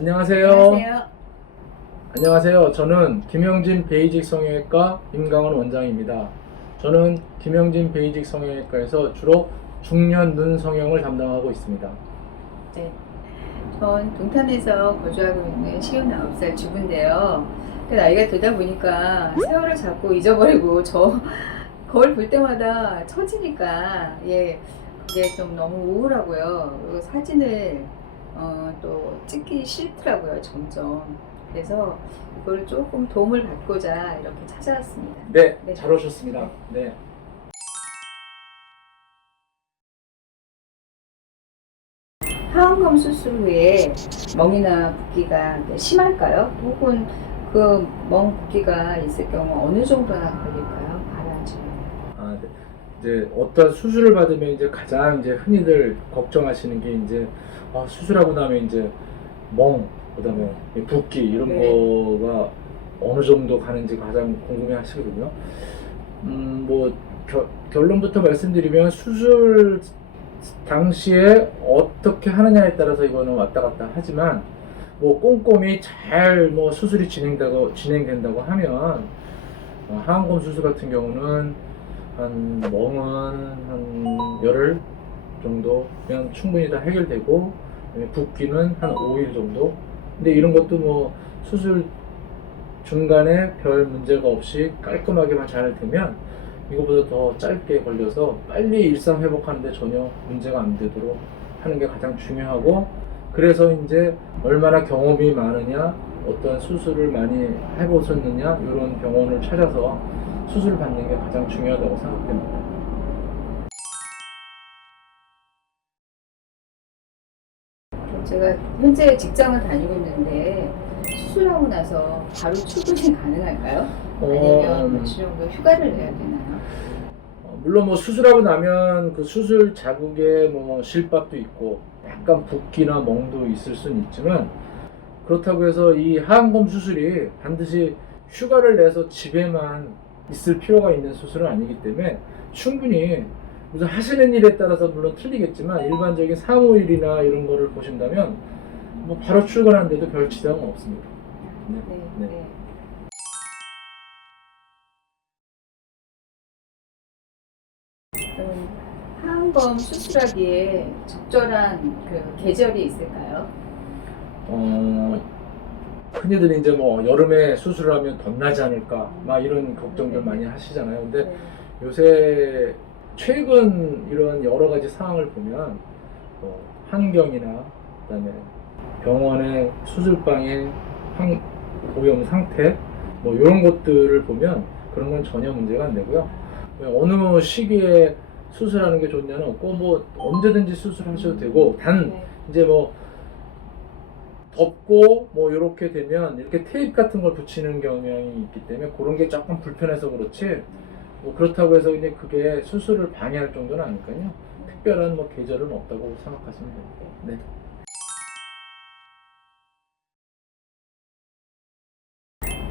안녕하세요. 안녕하세요. 안녕하세요. 저는 김영진 베이직 성형외과 임강원 원장입니다. 저는 김영진 베이직 성형외과에서 주로 중년 눈 성형을 담당하고 있습니다. 네, 전 동탄에서 거주하고 있는 59살 주부인데요. 나이가 들다 보니까 세월을 자꾸 잊어버리고 거울 볼 때마다 처지니까 그게 좀 너무 우울하고요. 그리고 사진을 또 찍기 싫더라고요, 점점. 그래서 이걸 조금 도움을 받고자 이렇게 찾아왔습니다. 네, 네. 잘 오셨습니다. 네. 하안검 수술 후에 멍이나 붓기가 심할까요? 혹은 그 멍 붓기가 있을 경우 어느 정도나 걸릴까요? 가라앉으면. 네. 이제 어떤 수술을 받으면 이제 가장 이제 흔히들 걱정하시는 게 이제 수술하고 나면 이제 멍, 그다음에 붓기 이런 네. 거가 어느 정도 가는지 가장 궁금해 하시거든요. 뭐 결론부터 말씀드리면 수술 당시에 어떻게 하느냐에 따라서 이거는 왔다 갔다 하지만 뭐 꼼꼼히 잘 뭐 수술이 진행된다고 하면 하안검 수술 같은 경우는 한 멍은 한 열흘 정도면 충분히 다 해결되고 붓기는 한 5일 정도. 근데 이런 것도 뭐 수술 중간에 별 문제가 없이 깔끔하게만 잘 되면 이거보다 더 짧게 걸려서 빨리 일상 회복하는데 전혀 문제가 안 되도록 하는 게 가장 중요하고, 그래서 이제 얼마나 경험이 많으냐, 어떤 수술을 많이 해보셨느냐, 이런 병원을 찾아서 수술 받는 게 가장 중요하다고 생각됩니다. 제가 현재 직장을 다니고 있는데 수술하고 나서 바로 출근이 가능할까요? 아니면 며칠 정도 휴가를 내야 되나요? 물론 뭐 수술하고 나면 그 수술 자국에 뭐 실밥도 있고 약간 붓기나 멍도 있을 수는 있지만, 그렇다고 해서 이 하안검 수술이 반드시 휴가를 내서 집에만 있을 필요가 있는 수술은 아니기 때문에 충분히 무슨 하시는 일에 따라서 물론 틀리겠지만 일반적인 사무일이나 이런 거를 보신다면 뭐 바로 출근하는데도 별 지장은 없습니다. 네. 그럼 하안검 수술하기에 적절한 그 계절이 있을까요? 흔히들 이제 뭐 여름에 수술을 하면 덧나지 않을까 막 이런 걱정들 많이 하시잖아요. 근데 네. 요새 최근 이런 여러 가지 상황을 보면 환경이나 그다음에 병원의 수술방의 오염 상태 뭐 이런 것들을 보면 그런 건 전혀 문제가 안 되고요. 어느 시기에 수술하는 게 좋냐는 없고 뭐 언제든지 수술하셔도 되고, 단 네. 이제 뭐 덥고 뭐 이렇게 되면 이렇게 테이프 같은 걸 붙이는 경향이 있기 때문에 그런 게 조금 불편해서 그렇지, 뭐 그렇다고 해서 이제 그게 수술을 방해할 정도는 아니니까요. 특별한 뭐 계절은 없다고 생각하시면 됩니다. 네.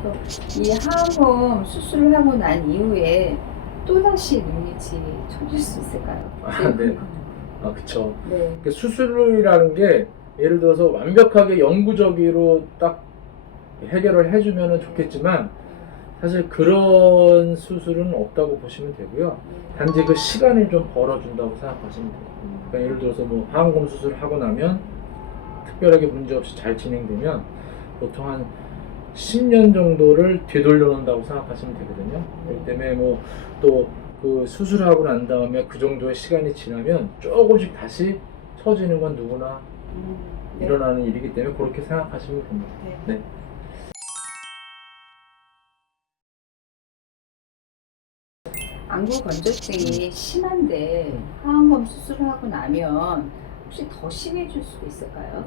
또 이 하안검 수술을 하고 난 이후에 또다시 눈밑이 처질 수 있을까요? 네. 그쵸. 네. 수술이라는 게 예를 들어서 완벽하게 영구적으로 딱 해결을 해주면 좋겠지만 사실 그런 수술은 없다고 보시면 되고요. 단지 그 시간을 좀 벌어준다고 생각하시면 돼요. 그러니까 예를 들어서 뭐 하안검 수술을 하고 나면 특별하게 문제없이 잘 진행되면 보통 한 10년 정도를 되돌려 놓는다고 생각하시면 되거든요. 그렇기 때문에 뭐 또 그 수술하고 난 다음에 그 정도의 시간이 지나면 조금씩 다시 처지는 건 누구나 네. 일어나는 일이기 때문에 그렇게 생각하시면 됩니다. 네. 네. 안구 건조증이 심한데 하안검 수술을 하고 나면 혹시 더 심해질 수도 있을까요?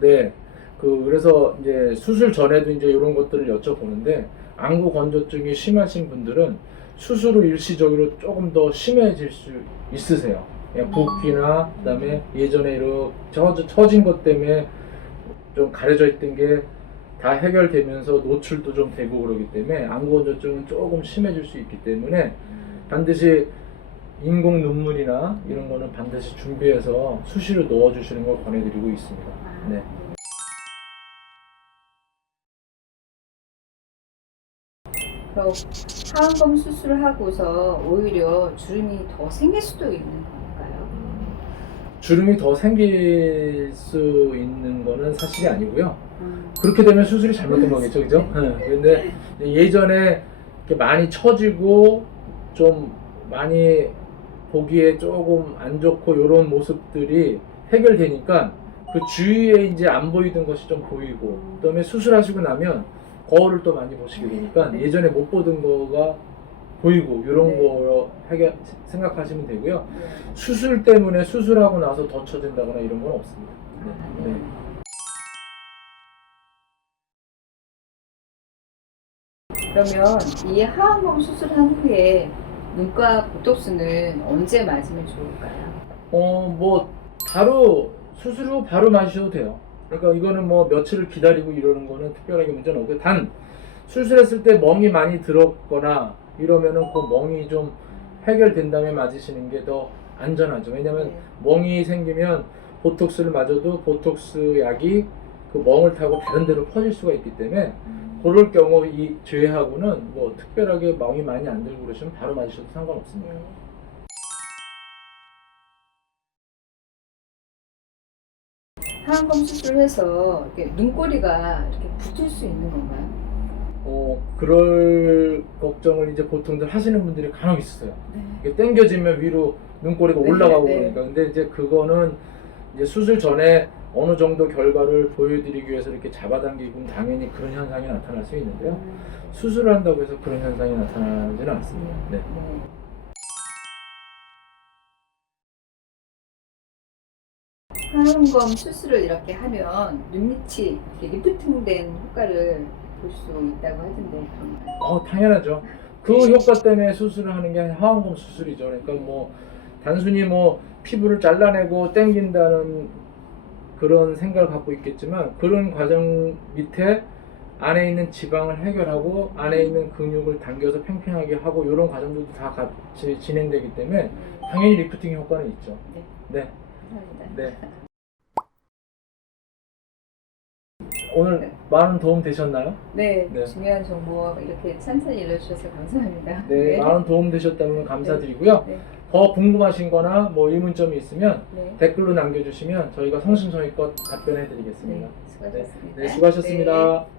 네. 그래서 이제 수술 전에도 이제 이런 것들을 여쭤보는데, 안구 건조증이 심하신 분들은 수술 후 일시적으로 조금 더 심해질 수 있으세요. 붓기나 그다음에 예전에 이렇게 처진 것 때문에 좀 가려져 있던 게 다 해결되면서 노출도 좀 되고 그러기 때문에 안구 건조증은 조금 심해질 수 있기 때문에 반드시 인공 눈물이나 이런 거는 반드시 준비해서 수시로 넣어주시는 걸 권해드리고 있습니다. 네. 그럼 하안검 수술을 하고서 오히려 주름이 더 생길 수도 있는 건가요? 주름이 더 생길 수 있는 거는 사실이 아니고요. 그렇게 되면 수술이 잘못된 거겠죠, 그죠? 근데 예전에 이렇게 많이 처지고 좀 많이 보기에 조금 안 좋고 이런 모습들이 해결되니까 그 주위에 이제 안 보이던 것이 좀 보이고, 그다음에 수술하시고 나면 거울을 또 많이 보시게 되니까 네. 예전에 못 보던 거가 보이고 이런 네. 거 생각하시면 되고요. 네. 수술 때문에 수술하고 나서 더 처진다거나 이런 건 없습니다. 네. 네. 그러면 이 하안검 수술한 후에 눈가 보톡스는 언제 맞으면 좋을까요? 뭐 바로 수술 후 바로 마셔도 돼요. 그러니까 이거는 뭐 며칠을 기다리고 이러는 거는 특별하게 문제는 없고, 단 수술했을 때 멍이 많이 들었거나 이러면은 그 멍이 좀 해결된 다음에 맞으시는 게 더 안전하죠. 왜냐면 멍이 생기면 보톡스를 맞아도 보톡스 약이 그 멍을 타고 다른 데로 퍼질 수가 있기 때문에 그럴 경우 이 제외하고는 뭐 특별하게 멍이 많이 안 들고 그러시면 바로 맞으셔도 상관없습니다. 하안검 수술을 해서 이렇게 눈꼬리가 이렇게 붙을 수 있는 건가요? 그럴 걱정을 이제 보통들 하시는 분들이 간혹 있으세요. 네. 이게 당겨지면 위로 눈꼬리가 네, 올라가고 네. 그러니까. 근데 이제 그거는 이제 수술 전에 어느 정도 결과를 보여드리기 위해서 이렇게 잡아당기면 당연히 그런 현상이 나타날 수 있는데요. 수술을 한다고 해서 그런 현상이 나타나지는 않습니다. 네. 하안검 수술을 이렇게 하면 눈밑이 이렇게 리프팅된 효과를 볼 수 있다고 하던데 그런가요? 당연하죠. 그 효과 때문에 수술을 하는 게 하안검 수술이죠. 그러니까 뭐 단순히 뭐 피부를 잘라내고 당긴다는 그런 생각을 갖고 있겠지만, 그런 과정 밑에 안에 있는 지방을 해결하고 안에 있는 근육을 당겨서 팽팽하게 하고 이런 과정들도 다 같이 진행되기 때문에 당연히 리프팅 효과는 있죠. 네. 네. 감사합니다. 네. 오늘 많은 도움 되셨나요? 네, 네. 중요한 정보 이렇게 찬찬히 알려주셔서 감사합니다. 네, 많은 도움 되셨다면 감사드리고요. 네. 더 궁금하신 거나 뭐 의문점이 있으면 네. 댓글로 남겨주시면 저희가 성심성의껏 답변해 드리겠습니다. 네, 수고하셨습니다. 네, 수고하셨습니다. 네.